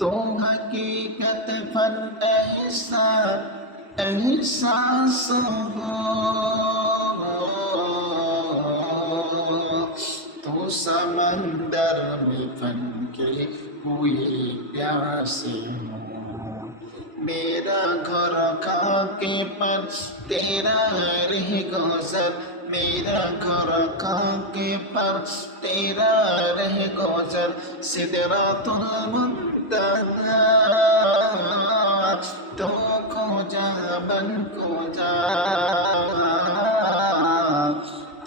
तो हकीकत फन एहसास हो, तो समंदर में फन के हुए प्यासे हो। मेरा घर खाके पर तेरा रह गुजर, मेरा घर खाके पर तेरा रह गुजर। सिदरातुल मुंतहा तो खोजा बन खोजा,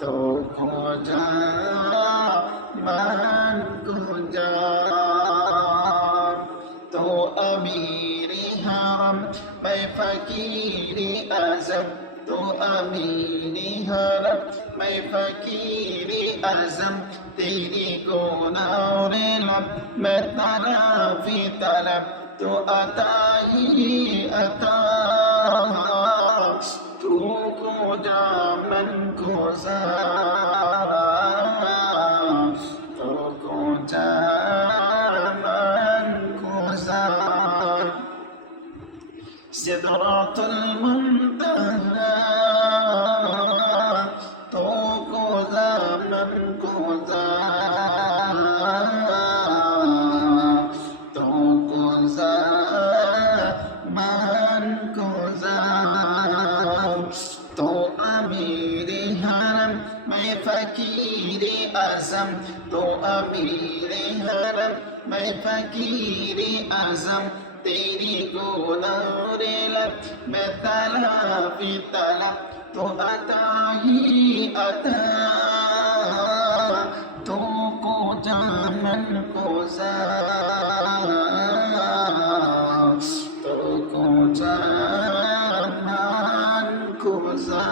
तो खोजा मन खोजा। तो अमीर हरम मैं फकीर आज़म, तो अमीर हरम मैं फकीर आज़म। तेरी गुनाह लब मैं तराफी तलब, तो अता ही अता। तू को जा मन को जा, तो को जा मन को जा। सिदरातुल मुंतहा तो को जा मन को जा, तो को जा मन को जा। तो अमीर हरम मैं फकीर आज़म, तो अमीर हरम मैं फकीर आज़म। तेरी गुनाह लब मैं तलाफी तलब, तो अता ही अता। तो को जा मन को जा, तो को जा मन को जा।